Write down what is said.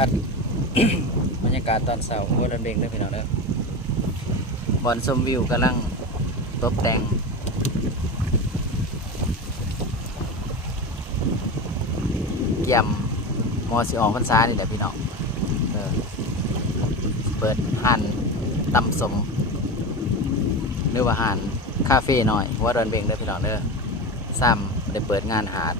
าศ บรรยากาศตอนเช้าหัวดันเบ่งเด้อพี่น้องเด้อบอนชมวิวกำลังตกแต่งยำมอสิอองพรรษานี่แหละพี่น้องเปิดห้านตำสมหรือว่าห้านคาเฟ่หน่อยหัวดันเบ่งเด้อพี่น้องเด้อซ้ำได้เปิดงานหาด